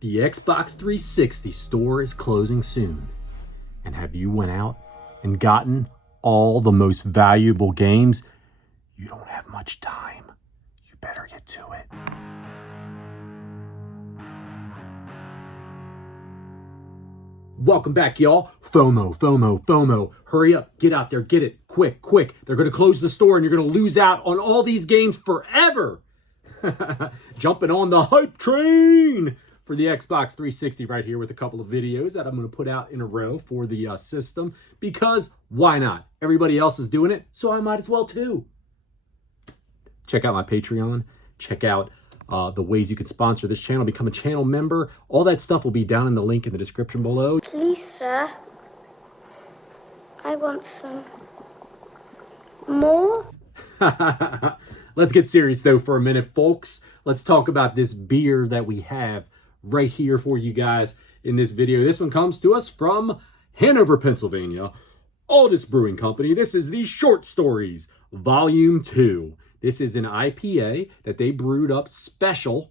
The Xbox 360 store is closing soon. And have you went out and gotten all the most valuable games? You don't have much time. You better get to it. Welcome back, y'all. FOMO. Hurry up, get out there, get it, quick. They're gonna close the store and you're gonna lose out on all these games forever. Jumping on the hype train for the Xbox 360 right here with a couple of videos that I'm going to put out in a row for the system, because why not? Everybody else is doing it, so I might as well too. Check out my Patreon. Check out the ways you can sponsor this channel, become a channel member. All that stuff will be down in the link in the description below. Please, sir, I want some more. Let's get serious though for a minute, folks. Let's talk about this beer that we have right here for you guys in this video. This one comes to us from Hanover, Pennsylvania, Aldus Brewing Company. This is the Short Stories Volume 2. This is an IPA that they brewed up special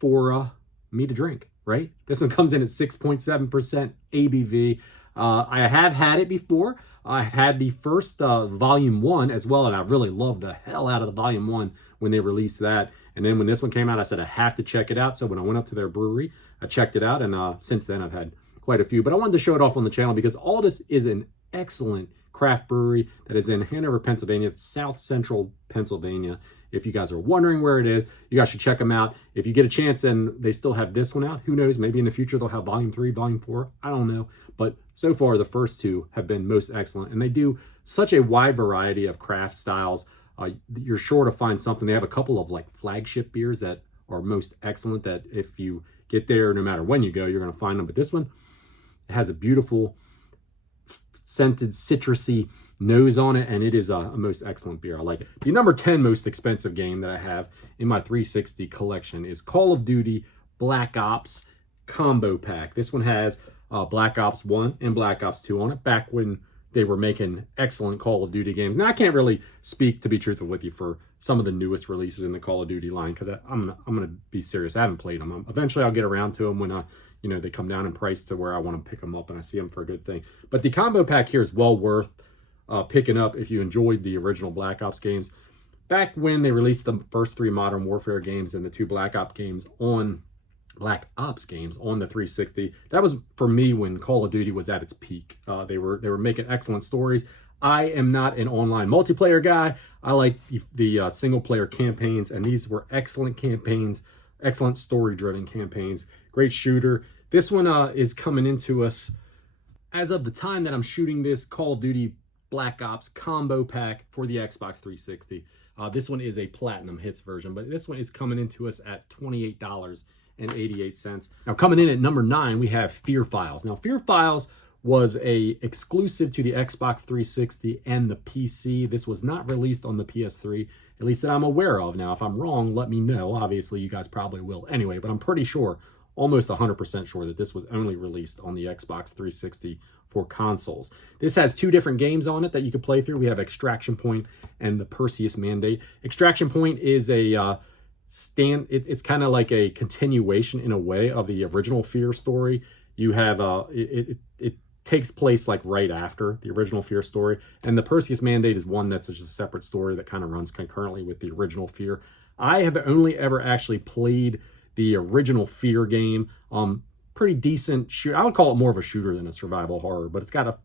for me to drink, right? This one comes in at 6.7% ABV. I have had it before. I've had the first Volume 1 as well, and I really loved the hell out of the Volume 1 when they released that. And then when this one came out, I said I have to check it out. So when I went up to their brewery, I checked it out, and since then I've had quite a few. But I wanted to show it off on the channel because Aldus is an excellent craft brewery that is in Hanover, Pennsylvania. It's South Central Pennsylvania. If you guys are wondering where it is, you guys should check them out. If you get a chance and they still have this one out, who knows, maybe in the future they'll have Volume 3, Volume 4, I don't know. But so far, the first two have been most excellent. And they do such a wide variety of craft styles. You're sure to find something. They have a couple of like flagship beers that are most excellent that if you get there, no matter when you go, you're going to find them. But this one, it has a beautiful scented citrusy nose on it, and it is a most excellent beer. I like it. The number 10 most expensive game that I have in my 360 collection is Call of Duty Black Ops Combo Pack. This one has Black Ops 1 and Black Ops 2 on it, back when they were making excellent Call of Duty games. Now, I can't really speak, to be truthful with you, for some of the newest releases in the Call of Duty line, because I'm going to be serious. I haven't played them. Eventually, I'll get around to them when they come down in price to where I want to pick them up and I see them for a good thing. But the combo pack here is well worth picking up if you enjoyed the original Black Ops games. Back when they released the first 3 Modern Warfare games and the 2 Black Ops games on the 360, that was for me when Call of Duty was at its peak. They were making excellent stories. I am not an online multiplayer guy. I like the single player campaigns, and these were excellent campaigns, excellent story driven campaigns. Great shooter. This one is coming into us as of the time that I'm shooting this Call of Duty Black Ops combo pack for the Xbox 360. This one is a Platinum Hits version, but this one is coming into us at $28.88. Now, coming in at number 9, we have Fear Files. Now, Fear Files was a exclusive to the Xbox 360 and the PC. This was not released on the PS3, at least that I'm aware of. Now, if I'm wrong, let me know. Obviously, you guys probably will anyway, but I'm pretty sure, almost 100% sure, that this was only released on the Xbox 360 for consoles. This has 2 different games on it that you can play through. We have Extraction Point and the Perseus Mandate. Extraction Point is a it's kind of like a continuation in a way of the original Fear story. You have it takes place like right after the original Fear story, and the Perseus Mandate is one that's just a separate story that kind of runs concurrently with the original Fear. I have only ever actually played the original Fear game. Pretty decent shoot. I would call it more of a shooter than a survival horror, but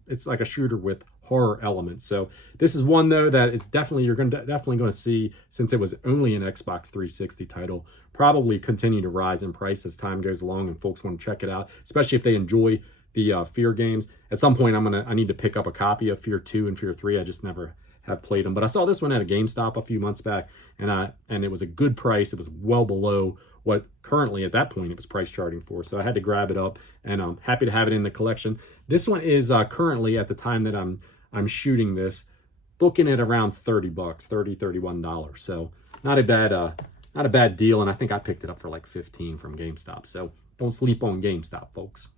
it's like a shooter with horror elements. So this is one though that is definitely, you're definitely going to see, since it was only an Xbox 360 title, probably continue to rise in price as time goes along and folks want to check it out, especially if they enjoy the Fear games. At some point I need to pick up a copy of Fear 2 and Fear 3. I just never have played them, but I saw this one at a GameStop a few months back, and it was a good price. It was well below what currently at that point it was price charting for, so I had to grab it up, and I'm happy to have it in the collection. This one is currently, at the time that I'm shooting this, booking it around $30, $31. So not a bad deal, and I think I picked it up for like 15 from GameStop. So don't sleep on GameStop, folks.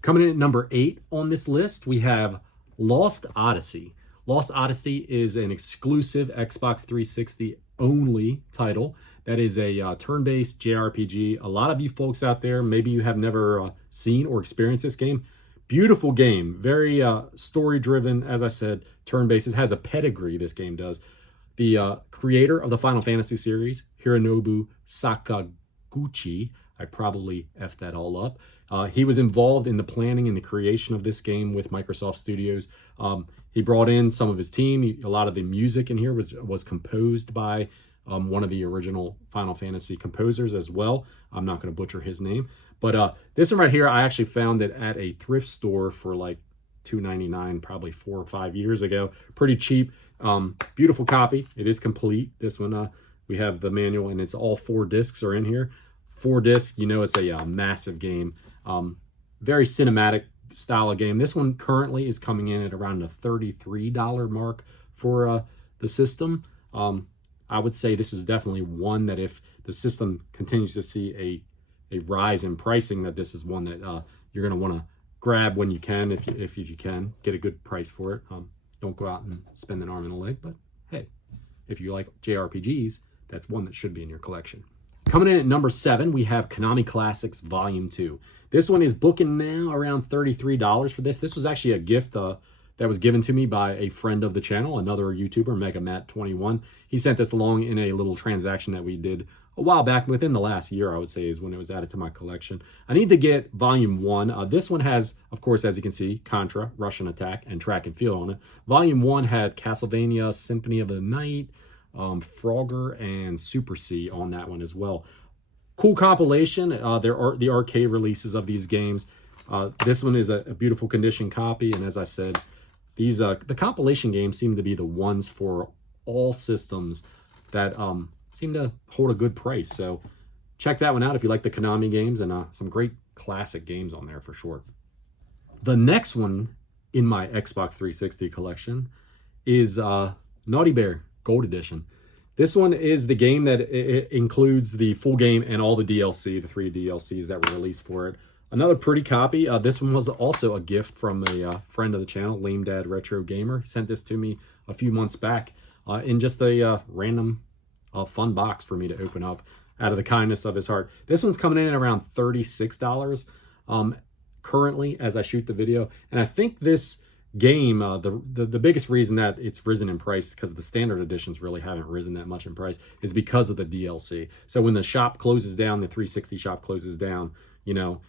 Coming in at number 8 on this list, we have Lost Odyssey. Lost Odyssey is an exclusive Xbox 360 only title That is a turn-based JRPG. A lot of you folks out there, maybe you have never seen or experienced this game. Beautiful game, very story-driven, as I said, turn-based. It has a pedigree, this game does. The creator of the Final Fantasy series, Hironobu Sakaguchi, I probably effed that all up. He was involved in the planning and the creation of this game with Microsoft Studios. He brought in some of his team. A lot of the music in here was composed by one of the original Final Fantasy composers as well. I'm not going to butcher his name. But this one right here, I actually found it at a thrift store for like $2.99, probably 4 or 5 years ago. Pretty cheap. Beautiful copy. It is complete. This one, we have the manual, and it's all 4 discs are in here. 4 discs, you know it's a massive game. Very cinematic style of game. This one currently is coming in at around the $33 mark for the system. I would say this is definitely one that if the system continues to see a rise in pricing, that this is one that you're going to want to grab when you can, if you can get a good price for it. Don't go out and spend an arm and a leg, but hey, if you like JRPGs, that's one that should be in your collection. Coming in at number 7, we have Konami Classics Volume 2. This one is booking now around $33 for this. This was actually a gift that was given to me by a friend of the channel, another YouTuber, MegaMatt21. He sent this along in a little transaction that we did a while back, within the last year, I would say, is when it was added to my collection. I need to get Volume 1. This one has, of course, as you can see, Contra, Russian Attack, and Track and Field on it. Volume 1 had Castlevania, Symphony of the Night, Frogger, and Super C on that one as well. Cool compilation. There are the arcade releases of these games. This one is a beautiful condition copy, and as I said, these the compilation games seem to be the ones for all systems that seem to hold a good price. So check that one out if you like the Konami games, and some great classic games on there for sure. The next one in my Xbox 360 collection is Naughty Bear Gold Edition. This one is the game that it includes the full game and all the DLC, the 3 DLCs that were released for it. Another pretty copy. This one was also a gift from a friend of the channel, Lame Dad Retro Gamer. He sent this to me a few months back in just a random fun box for me to open up out of the kindness of his heart. This one's coming in at around $36 currently as I shoot the video. And I think this game, the biggest reason that it's risen in price, because the standard editions really haven't risen that much in price, is because of the DLC. So when the shop closes down, the 360 shop closes down, you know,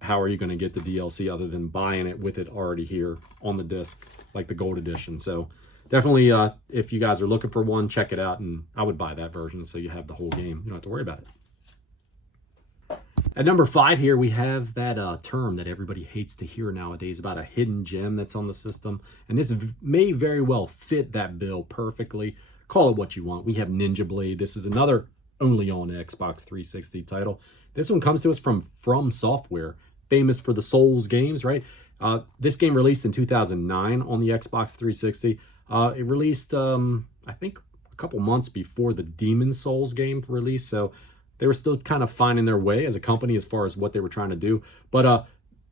how are you going to get the DLC other than buying it with it already here on the disc, like the Gold Edition? So definitely, if you guys are looking for one, check it out, and I would buy that version so you have the whole game. You don't have to worry about it. At number 5 here, we have that term that everybody hates to hear nowadays about a hidden gem that's on the system, and this may very well fit that bill perfectly. Call it what you want. We have Ninj Blade. This is another only on Xbox 360 title. This one comes to us from Software, famous for the Souls games, right? This game released in 2009 on the Xbox 360. It released, I think, a couple months before the Demon Souls game released, so they were still kind of finding their way as a company as far as what they were trying to do. But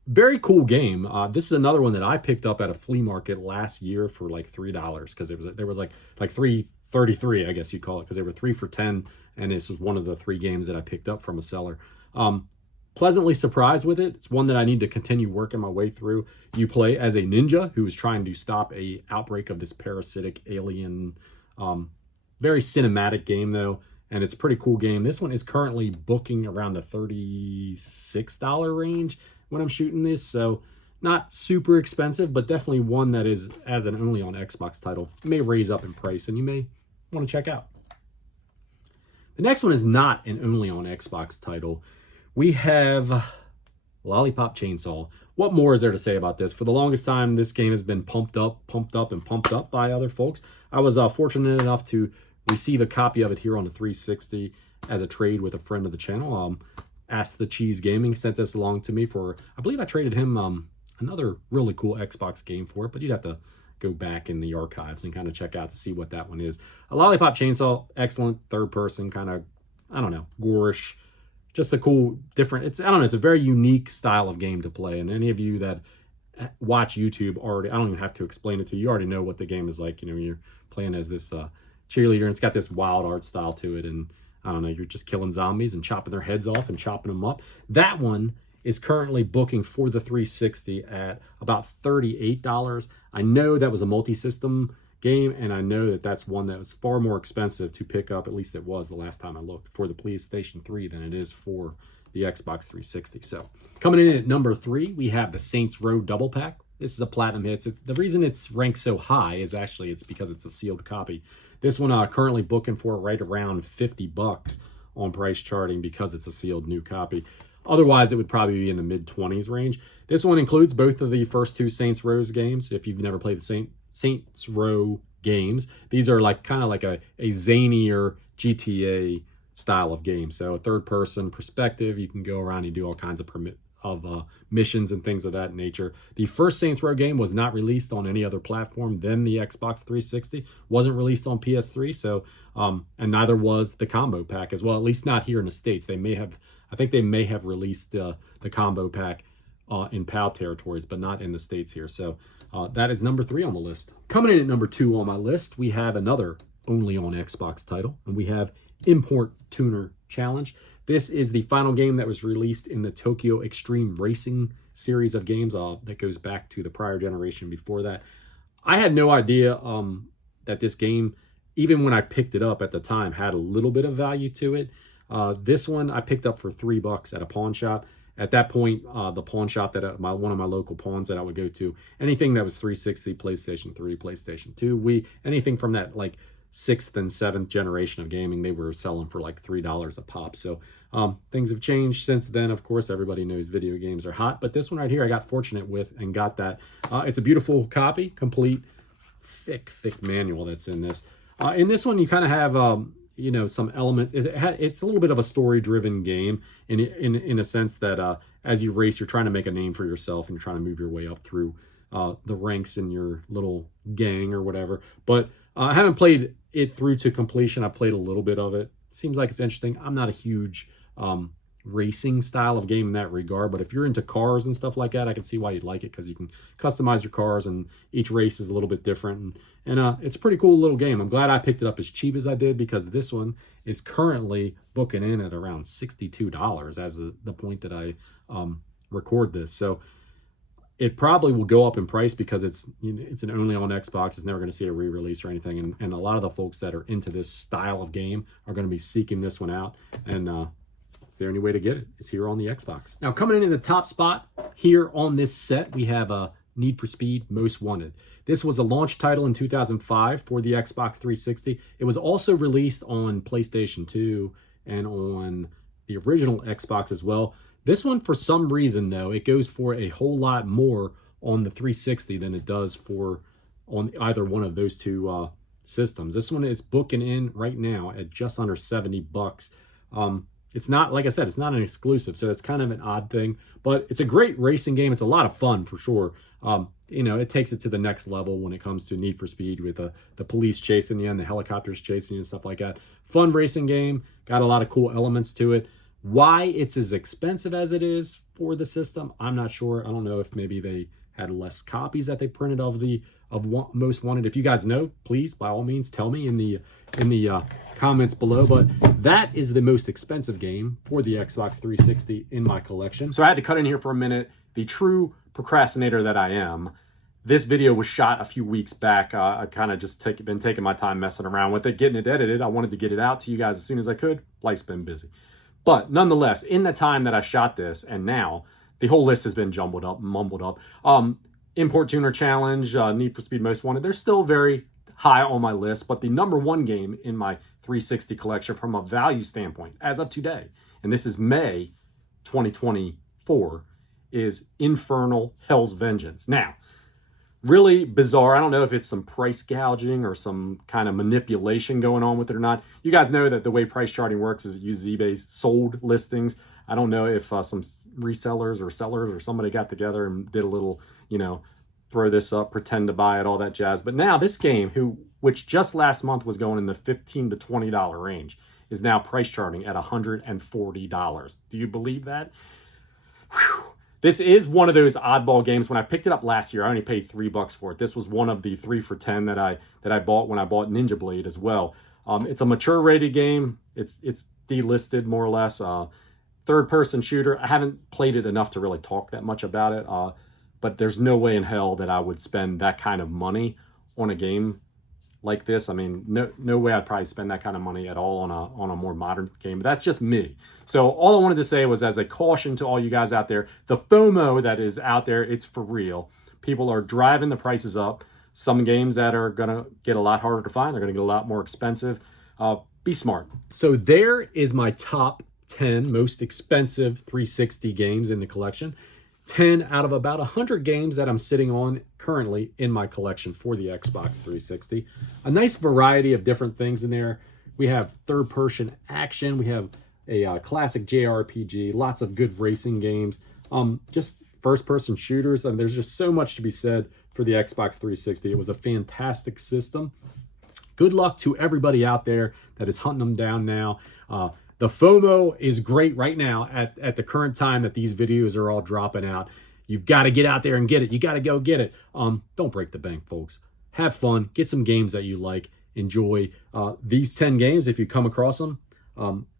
very cool game. This is another one that I picked up at a flea market last year for like $3, because there was like $3.33, I guess you'd call it, because they were 3 for $10, and this was one of the 3 games that I picked up from a seller. Pleasantly surprised with it. It's one that I need to continue working my way through. You play as a ninja who is trying to stop a outbreak of this parasitic alien. Very cinematic game though, and it's a pretty cool game. This one is currently booking around the $36 range when I'm shooting this, so not super expensive, but definitely one that is, as an only on Xbox title, may raise up in price, and you may want to check out. The next one is not an only on Xbox title. We have Lollipop Chainsaw. What more is there to say about this? For the longest time, this game has been pumped up by other folks. I was fortunate enough to receive a copy of it here on the 360 as a trade with a friend of the channel. Ask the Cheese Gaming sent this along to me for, I believe I traded him another really cool Xbox game for it, but you'd have to go back in the archives and kind of check out to see what that one is. A Lollipop Chainsaw, excellent third person, kind of, I don't know, gorish. Just a cool, different, it's a very unique style of game to play. And any of you that watch YouTube already, I don't even have to explain it to you. You already know what the game is like. You know, you're playing as this cheerleader, and it's got this wild art style to it. And I don't know, you're just killing zombies and chopping their heads off and chopping them up. That one is currently booking for the 360 at about $38. I know that was a multi-system game, and I know that that's one that was far more expensive to pick up, at least it was the last time I looked, for the PlayStation 3 than it is for the Xbox 360. So coming in at number 3, we have the Saints Row Double Pack. This is a platinum hit. The reason it's ranked so high is actually it's because it's a sealed copy. This one currently booking for right around $50 on price charting because it's a sealed new copy. Otherwise, it would probably be in the mid-20s range. This one includes both of the first 2 Saints Row games. If you've never played the Saints Row games, these are like kind of like a zanier GTA style of game. So a third-person perspective, you can go around and do all kinds of missions and things of that nature. The first Saints Row game was not released on any other platform than the Xbox 360. Wasn't released on PS3, so and neither was the combo pack as well. At least not here in the States. They may have. I think they may have released the combo pack in PAL territories, but not in the States here. So that is number 3 on the list. Coming in at number 2 on my list, we have another only on Xbox title, and we have Import Tuner Challenge. This is the final game that was released in the Tokyo Extreme Racing series of games that goes back to the prior generation before that. I had no idea that this game, even when I picked it up at the time, had a little bit of value to it. This one I picked up for $3 at a pawn shop. At that point, the pawn shop that one of my local pawns that I would go to, anything that was 360, PlayStation 3, PlayStation 2, anything from that like 6th and 7th generation of gaming, they were selling for like $3 a pop. So things have changed since then. Of course, everybody knows video games are hot, but this one right here I got fortunate with and got that. It's a beautiful copy, complete, thick manual that's in this. In this one, you kind of have some elements. It's a little bit of a story-driven game in a sense that as you race, you're trying to make a name for yourself and you're trying to move your way up through the ranks in your little gang or whatever. But I haven't played it through to completion. I played a little bit of it. Seems like it's interesting. I'm not a huge racing style of game in that regard, but if you're into cars and stuff like that, I can see why you'd like it because you can customize your cars and each race is a little bit different. And it's a pretty cool little game. I'm glad I picked it up as cheap as I did because this one is currently booking in at around $62 as the point that I record this. So it probably will go up in price because it's an only on Xbox. It's never going to see a re-release or anything. And a lot of the folks that are into this style of game are going to be seeking this one out. And it's the only way to get it is here on the Xbox. Now, coming in the top spot here on this set, we have Need for Speed Most Wanted. This was a launch title in 2005 for the Xbox 360. It was also released on PlayStation 2 and on the original Xbox as well. This one, for some reason, though, it goes for a whole lot more on the 360 than it does on either one of those two systems. This one is booking in right now at just under $70. It's not, like I said, it's not an exclusive, so it's kind of an odd thing. But it's a great racing game. It's a lot of fun, for sure. It takes it to the next level when it comes to Need for Speed with the police chasing you and the helicopters chasing you and stuff like that. Fun racing game. Got a lot of cool elements to it. Why it's as expensive as it is for the system, I'm not sure. I don't know if maybe they had less copies that they printed of Most Wanted. If you guys know, please, by all means, tell me in the comments below. But that is the most expensive game for the Xbox 360 in my collection. So I had to cut in here for a minute. The true procrastinator that I am, this video was shot a few weeks back. I kind of just been taking my time messing around with it, getting it edited. I wanted to get it out to you guys as soon as I could. Life's been busy. But nonetheless, in the time that I shot this and now, the whole list has been jumbled up, mumbled up. Import Tuner Challenge, Need for Speed Most Wanted, they're still very high on my list, but the number one game in my 360 collection from a value standpoint, as of today, and this is May 2024, is Infernal Hell's Vengeance. Now, really bizarre. I don't know if it's some price gouging or some kind of manipulation going on with it or not. You guys know that the way price charting works is it uses eBay's sold listings. I don't know if some resellers or sellers or somebody got together and did a little, throw this up, pretend to buy it, all that jazz. But now this game, which just last month was going in the $15 to $20 range, is now price charting at $140. Do you believe that? Whew. This is one of those oddball games. When I picked it up last year, I only paid $3 for it. This was one of the 3 for $10 that I bought when I bought Ninj Blade as well. It's a mature rated game. It's delisted more or less. Third-person shooter. I haven't played it enough to really talk that much about it, but there's no way in hell that I would spend that kind of money on a game like this. I mean, no way I'd probably spend that kind of money at all on a more modern game, but that's just me. So all I wanted to say was, as a caution to all you guys out there, the FOMO that is out there, it's for real. People are driving the prices up. Some games that are gonna get a lot harder to find, they're gonna get a lot more expensive. Be smart. So there is my top 10 most expensive 360 games in the collection. 10 out of about 100 games that I'm sitting on currently in my collection for the Xbox 360. A nice variety of different things in there. We have third-person action. We have a classic JRPG, lots of good racing games, just first-person shooters. And there's just so much to be said for the Xbox 360. It was a fantastic system. Good luck to everybody out there that is hunting them down now. The FOMO is great right now at the current time that these videos are all dropping out. You've got to get out there and get it. You got to go get it. Don't break the bank, folks. Have fun. Get some games that you like. Enjoy these 10 games. If you come across them,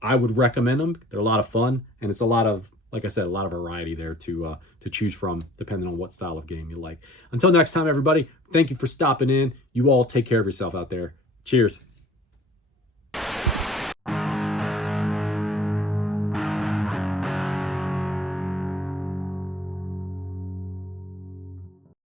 I would recommend them. They're a lot of fun, and it's a lot of, like I said, a lot of variety there to choose from, depending on what style of game you like. Until next time, everybody, thank you for stopping in. You all take care of yourself out there. Cheers.